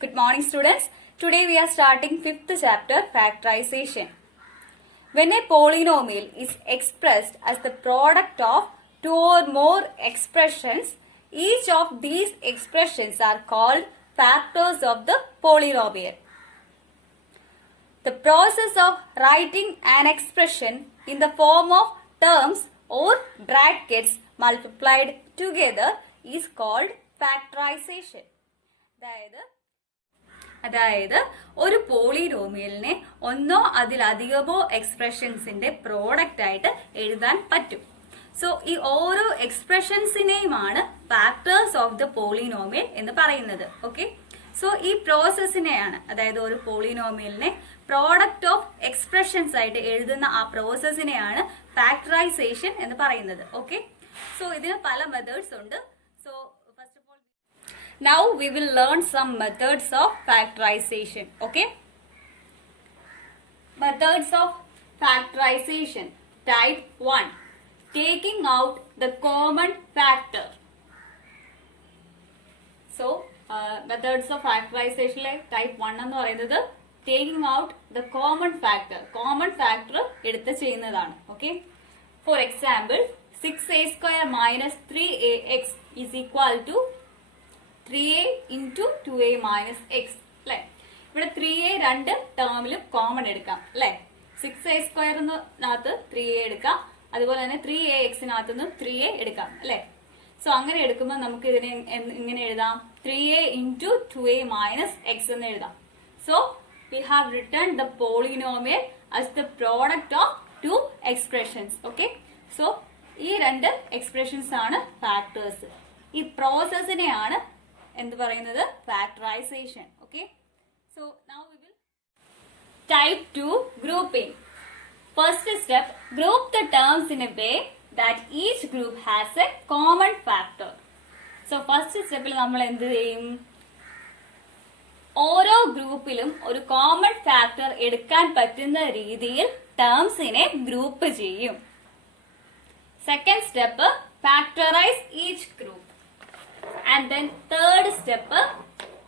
Good morning, students. Today we are starting 5th chapter, factorization. When a polynomial is expressed as the product of two or more expressions, each of these expressions are called factors of the polynomial. The process of writing an expression in the form of terms or brackets multiplied together is called factorization. അതായത് ഒരു പോളിനോമിയലിനെ ഒന്നോ അതിലധികമോ എക്സ്പ്രഷൻസിന്റെ പ്രോഡക്റ്റ് ആയിട്ട് എഴുതാൻ പറ്റും. സോ ഈ ഓരോ എക്സ്പ്രഷൻസിനെയുമാണ് ഫാക്ടേഴ്സ് ഓഫ് ദ പോളിനോമിയൽ എന്ന് പറയുന്നത്. ഓക്കെ, സോ ഈ പ്രോസസ്സിനെയാണ്, അതായത് ഒരു പോളിനോമിയലിനെ പ്രോഡക്റ്റ് ഓഫ് എക്സ്പ്രഷൻസ് ആയിട്ട് എഴുതുന്ന ആ പ്രോസസ്സിനെയാണ് ഫാക്ടറൈസേഷൻ എന്ന് പറയുന്നത്. ഓക്കെ, സോ ഇതിന് പല മെത്തേഡ്സ് ഉണ്ട്. So first of all now we will learn some methods of factorization. Okay, methods of factorization. Type 1, taking out the common factor. So methods of factorization like type 1 എന്ന് പറയുന്നത് taking out the common factor എടുത്ത് ചെയ്യുന്നതാണ്. Okay, for example 6a square minus 3ax is equal to 3a into 2a minus x. അല്ലെ, ഇവിടെ 3a രണ്ട് ടേമിലും കോമൺ എടുക്കാം. അല്ലെ, 6a സ്ക്വയറിനകത്ത് 3a എടുക്കാം, അതുപോലെ തന്നെ 3ax-നകത്ത് നിന്നും 3a എടുക്കാം. അല്ലെ, സോ അങ്ങനെ എടുക്കുമ്പോൾ നമുക്ക് ഇതിനെ ഇങ്ങനെ എഴുതാം, 3a into 2a minus x എന്ന് എഴുതാം. So we have written the polynomial as the product of two expressions. Okay, so ഈ രണ്ട് എക്സ്പ്രഷൻസ് ആണ് ഫാക്ടേഴ്സ്. ഈ പ്രോസസ്സിനെയാണ് എന്ത് പറയുന്നത്, factorisation. Okay, so now we will type 2 grouping. First step, group the terms in a way that each group has A common factor. So first സ്റ്റെപ്പിൽ നമ്മൾ എന്ത് ചെയ്യും, ഓരോ ഗ്രൂപ്പിലും ഒരു കോമൺ ഫാക്ടർ എടുക്കാൻ പറ്റുന്ന രീതിയിൽ ടേംസിനെ ഗ്രൂപ്പ് ചെയ്യും. Second step, factorise each group. And then third step,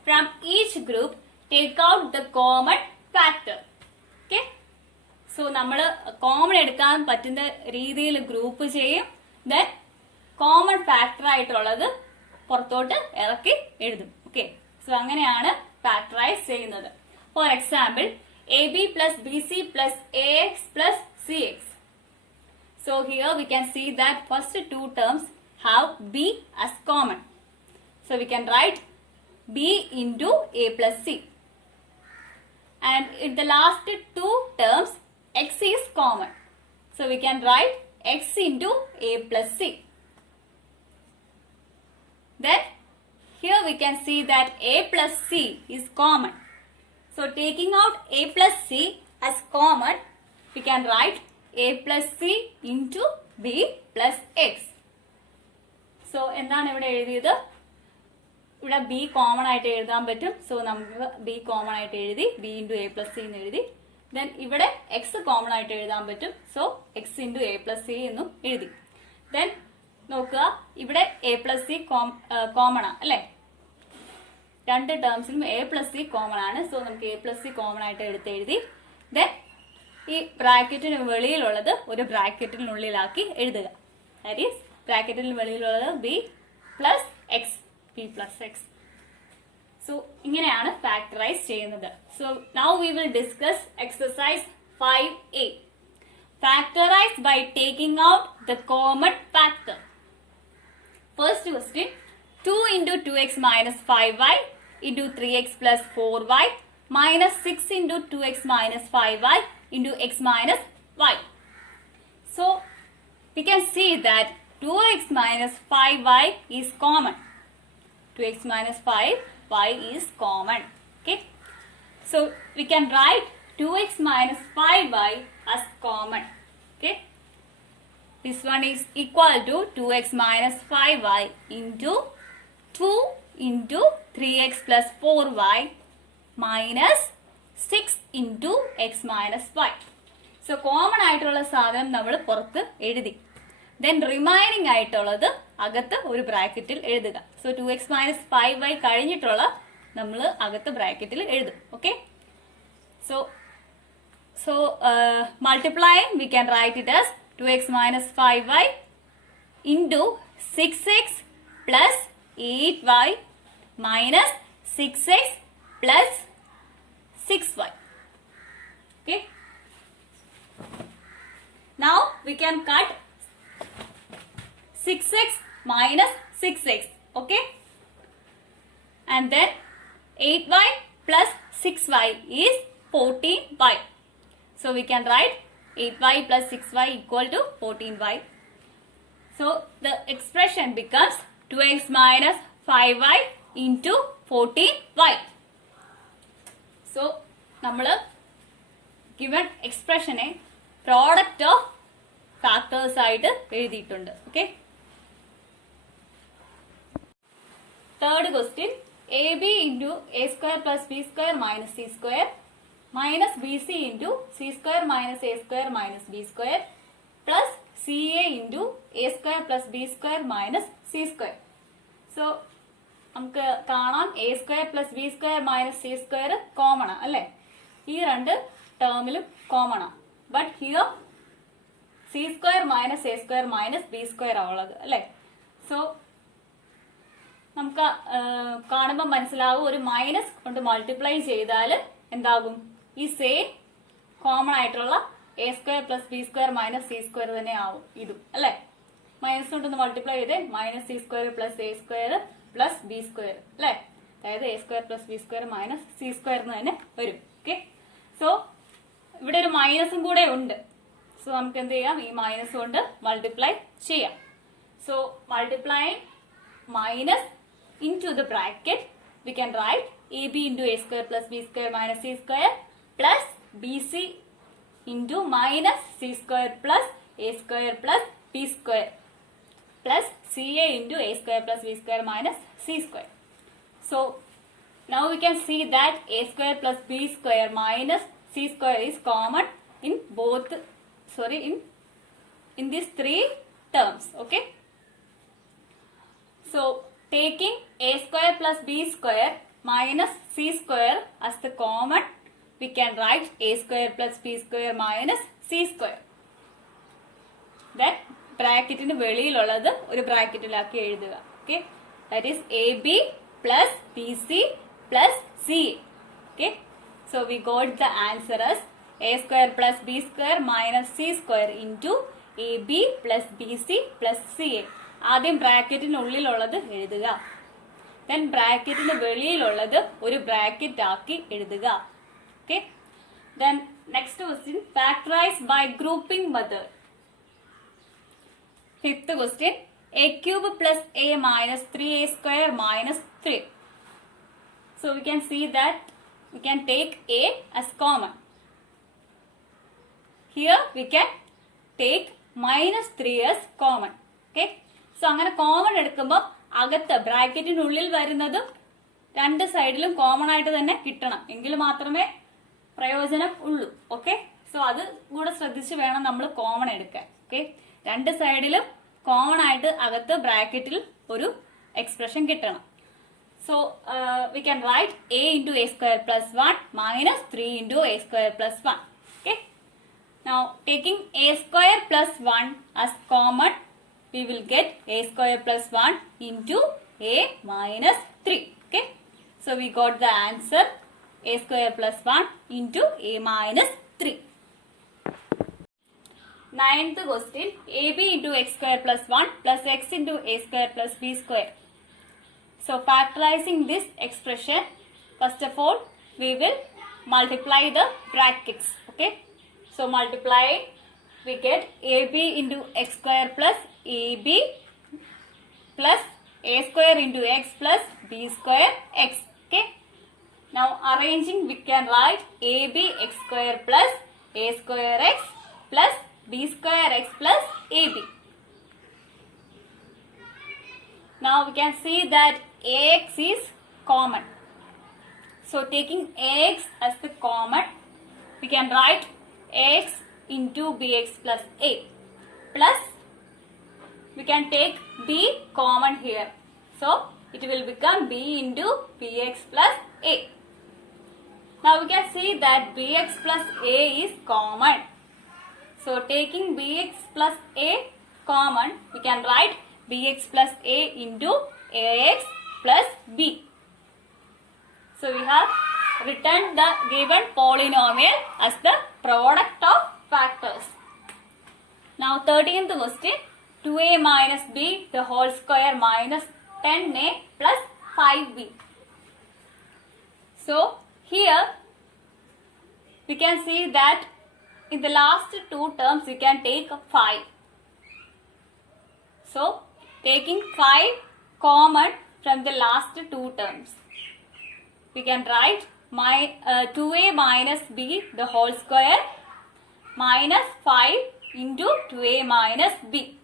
from each group take out the common factor. Okay, so നമ്മൾ കോമൺ എടുക്കാൻ പറ്റുന്ന രീതിയിൽ ഗ്രൂപ്പ് ചെയ്യും. then കോമൺ ഫാക്ടർ ആയിട്ടുള്ളത് പുറത്തോട്ട് ഇറക്കി എഴുതും. ഓക്കെ, സോ അങ്ങനെയാണ് ഫാക്ടറൈസ് ചെയ്യുന്നത്. For example ab plus bc plus ax plus cx. So here we can see that first two terms have b as common. So we can write b into a plus c. And in the last two terms, x is common. So we can write x into a plus c. Then here we can see that a plus c is common. So taking out a plus c as common, we can write a plus c into b plus x. So എന്താണ് ഇവിടെ എഴുതിയത്, ഇവിടെ B common ആയിട്ട് എഴുതാൻ പറ്റും. സോ നമുക്ക് B common ആയിട്ട് എഴുതി, B into A plus C എന്ന് എഴുതി. ദെൻ ഇവിടെ എക്സ് കോമൺ ആയിട്ട് എഴുതാൻ പറ്റും. So X into A plus C എന്നും എഴുതി. ദെൻ നോക്കുക, ഇവിടെ എ പ്ലസ് സി കോമൺ ആണ്. അല്ലെ, രണ്ട് ടേംസിലും എ പ്ലസ് സി കോമൺ ആണ്. സോ നമുക്ക് എ പ്ലസ് സി കോമൺ ആയിട്ട് എടുത്ത് എഴുതി. ദെൻ ഈ ബ്രാക്കറ്റിന് വെളിയിലുള്ളത് ഒരു ബ്രാക്കറ്റിനുള്ളിലാക്കി എഴുതുക. ദാറ്റ് ഈസ് ബ്രാക്കറ്റിന് വെളിയിലുള്ളത് b plus x, p plus x. So ഇങ്ങനെയാണ് ഫാക്ടറൈസ് ചെയ്യുന്നത്. So now we will discuss exercise 5a. Factorize by taking out the common factor. First question, 2 into 2x minus 5y into 3x plus 4y minus 6 into 2x minus 5y into x minus y. So we can see that 2x minus 5y is common. 2x minus 5y is common. Okay, so we can write 2x minus 5y as common. Okay, this one is equal to 2x minus 5y into 2 into 3x plus 4y minus 6 into x minus y. So common ആയിട്ടുള്ള സാധനം നമ്മൾ പുറത്ത് എഴുതി. Then remaining ആയിട്ടുള്ളത് അകത്ത് ഒരു ബ്രാക്കറ്റിൽ എഴുതുക. സോ 2x minus 5y കഴിഞ്ഞിട്ടുള്ള നമ്മൾ അകത്ത് ബ്രാക്കറ്റിൽ എഴുതും. Okay, so multiplying, we can write it as 2x minus 5y into 6x plus 8y minus 6x plus 6y. Okay, now we can cut 6x minus 6x. Okay, and then 8y plus 6y is 14y. So we can write 8y plus 6y equal to 14y. So the expression becomes 2x minus 5y into 14y. So നമ്മൾ given expression product of factors ആയിട്ട് എഴുതിയിട്ടുണ്ട്. Okay. Third question, AB into A square plus B square minus C square minus BC into C square minus A square minus B square plus CA into A square plus B square minus C square. So നമുക്ക് കാണാം A square plus B square minus C square common ആണ് അല്ലേ? ഈ രണ്ട് ടേമിലും കോമൺ ആണ്. But here C square minus A square minus B square ആവുള്ളത് അല്ലേ? സോ നമുക്ക് കാണുമ്പോൾ മനസ്സിലാവും ഒരു മൈനസ് കൊണ്ട് മൾട്ടിപ്ലൈ ചെയ്താൽ എന്താകും? ഈ സെയിം കോമൺ ആയിട്ടുള്ള A square plus B square minus C square തന്നെ ആവും ഇതും അല്ലെ? മൈനസ് കൊണ്ടൊന്ന് മൾട്ടിപ്ലൈ ചെയ്ത് minus C square plus A square plus B square അല്ലെ? അതായത് A square plus B square minus C square എന്ന് തന്നെ വരും. ഓക്കെ, സോ ഇവിടെ ഒരു മൈനസും കൂടെ ഉണ്ട്. സോ നമുക്ക് എന്ത് ചെയ്യാം? ഈ മൈനസ് കൊണ്ട് മൾട്ടിപ്ലൈ ചെയ്യാം. So multiplying minus into the bracket, we can write AB into A square plus B square minus C square plus BC into minus C square plus A square plus B square plus CA into A square plus B square minus C square. So now we can see that A square plus B square minus C square is common in both, in these three terms. Okay, so taking A square plus B square minus C square as the common, we can write A square plus B square minus C square. Then ബ്രാക്കറ്റിന് വെളിയിലുള്ളത് ഒരു ബ്രാക്കറ്റിലാക്കി എഴുതുക. Okay, that is AB plus BC plus CA. Okay, so we got the answer as A square plus B square minus C square into AB plus BC plus CA. ആദ്യം ബ്രാക്കറ്റിനുള്ളിലുള്ളത് എഴുതുക, ദെൻ ബ്രാക്കറ്റിന് വെളിയിലുള്ളത് ഒരു ബ്രാക്കറ്റ് ആക്കി എഴുതുക. Okay, then next question, factorise by grouping method. Fifth question, A cube plus A minus 3A square minus 3. So we can see that we can take A as common. Here we can take minus 3 as common. Okay, so അങ്ങനെ കോമൺ എടുക്കുമ്പോൾ അകത്ത് ബ്രാക്കറ്റിനുള്ളിൽ വരുന്നതും രണ്ട് സൈഡിലും കോമൺ ആയിട്ട് തന്നെ കിട്ടണം, എങ്കിൽ മാത്രമേ പ്രയോജനം ഉള്ളൂ. ഓക്കെ, സോ അത് കൂടെ ശ്രദ്ധിച്ച് വേണം നമ്മൾ കോമൺ എടുക്കാൻ. ഓക്കെ, രണ്ട് സൈഡിലും കോമൺ ആയിട്ട് അകത്ത് ബ്രാക്കറ്റിൽ ഒരു എക്സ്പ്രഷൻ കിട്ടണം. So we can write A into A square plus 1 minus 3 into A square plus 1. Okay, now taking A square plus 1 as common, we will get A square plus 1 into A minus 3. Okay, so we got the answer A square plus 1 into A minus 3. Ninth question, AB into X square plus 1 plus X into A square plus B square. So factorizing this expression, first of all we will multiply the brackets. Okay, so multiplying, we get AB into X square plus AB plus A square into X plus B square X. Okay, now arranging, we can write AB X square plus A square X plus B square X plus AB. Now we can see that AX is common. So taking AX as the common, we can write AX into BX plus A plus we can take B common here. So it will become b into bx plus a. Now we can see that bx plus a is common. So taking bx plus a common, we can write bx plus a into ax plus b. So we have written the given polynomial as the product of factors. Now 13th question, 2a minus b the whole square minus 10a plus 5b. So here we can see that in the last two terms we can take 5. So taking 5 common from the last two terms, we can write 2a minus b the whole square minus 5 into 2a minus b.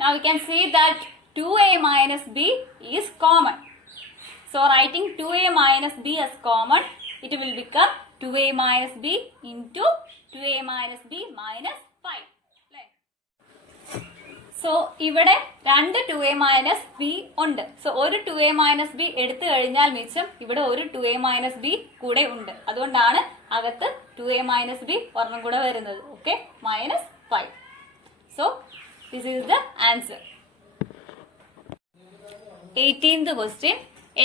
Now we can see that 2a minus b is common. So writing 2a minus b as common, it will become 2a minus b into 2a minus b minus 5. So ഇവിടെ രണ്ട് 2a minus b ഉണ്ട്. So ഒരു 2a minus b എടുത്തു കഴിഞ്ഞാൽ മിച്ചം ഇവിടെ ഒരു 2a minus b കൂടെ ഉണ്ട്. അതുകൊണ്ടാണ് അകത്ത് 2a minus b ഒരെണ്ണം കൂടെ വരുന്നത്. Okay, minus 5. So this is the answer. 18th question,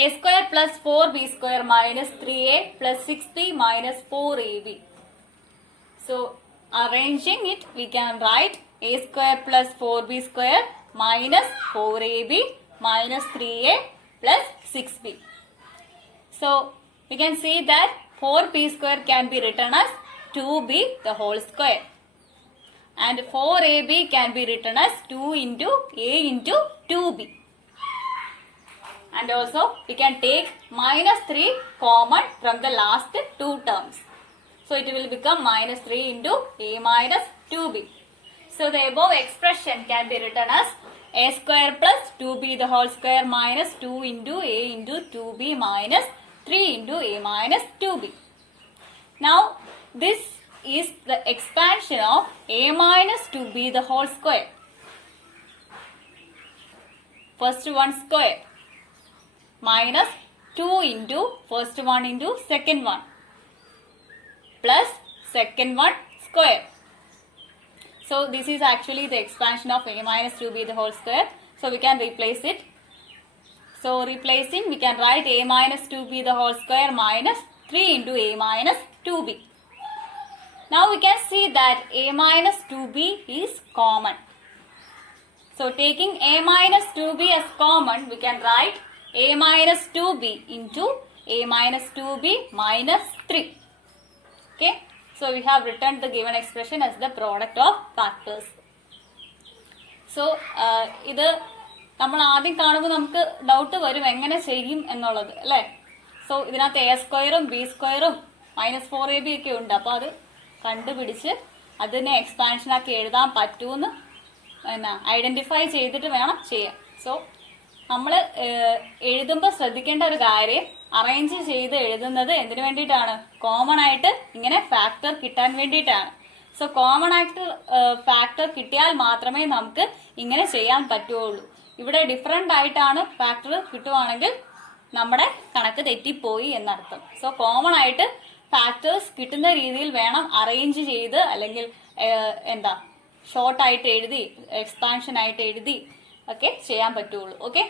a square plus 4b square minus 3a plus 6b minus 4ab. So arranging it, we can write a square plus 4b square minus 4ab minus 3a plus 6b. So we can see that 4b square can be written as 2b the whole square. And 4ab can be written as 2 into a into 2b. And also we can take minus 3 common from the last two terms. So it will become minus 3 into a minus 2b. So the above expression can be written as a square plus 2b the whole square minus 2 into a into 2b minus 3 into a minus 2b. Now this is the expansion of a minus 2b the whole square. First one square minus 2 into first one into second one plus second one square. So this is actually the expansion of a minus 2b the whole square. So we can replace it. So replacing, we can write a minus 2b the whole square minus 3 into a minus 2b. Now we can see that a minus 2b is common. So taking a minus 2b as common, we can write a minus 2b into a minus 2b minus 3. Okay. So we have written the given expression as the product of factors. So ഇത് നമ്മൾ ആദ്യം കാണുമ്പോൾ നമുക്ക് ഡൗട്ട് വരും എങ്ങനെ ചെയ്യും എന്നുള്ളത് അല്ലേ. സോ ഇതിനകത്ത് എ സ്ക്വയറും ബി സ്ക്വയറും മൈനസ് 4ab ഒക്കെ ഉണ്ട്. അപ്പോൾ അത് കണ്ടുപിടിച്ച് അതിനെ എക്സ്പാൻഷൻ ആക്കി എഴുതാൻ പറ്റുമെന്ന് ഐഡന്റിഫൈ ചെയ്തിട്ട് വേണം ചെയ്യാൻ. സോ നമ്മൾ എഴുതുമ്പോൾ ശ്രദ്ധിക്കേണ്ട ഒരു കാര്യം, അറേഞ്ച് ചെയ്ത് എഴുതുന്നത് എന്തിനു വേണ്ടിയിട്ടാണ്? കോമൺ ആയിട്ട് ഇങ്ങനെ ഫാക്ടർ കിട്ടാൻ വേണ്ടിയിട്ടാണ്. സോ കോമൺ ആയിട്ട് ഫാക്ടർ കിട്ടിയാൽ മാത്രമേ നമുക്ക് ഇങ്ങനെ ചെയ്യാൻ പറ്റുള്ളൂ. ഇവിടെ ഡിഫറെന്റ് ആയിട്ടാണ് ഫാക്ടർ കിട്ടുവാണെങ്കിൽ നമ്മുടെ കണക്ക് തെറ്റിപ്പോയി എന്നർത്ഥം. സോ കോമൺ ആയിട്ട് ഫാക്ടേഴ്സ് കിട്ടുന്ന രീതിയിൽ വേണം അറേഞ്ച് ചെയ്ത്, അല്ലെങ്കിൽ ഷോർട്ട് ആയിട്ട് എഴുതി എക്സ്പാൻഷൻ ആയിട്ട് എഴുതി ഒക്കെ ചെയ്യാൻ പറ്റുള്ളൂ. ഓക്കെ.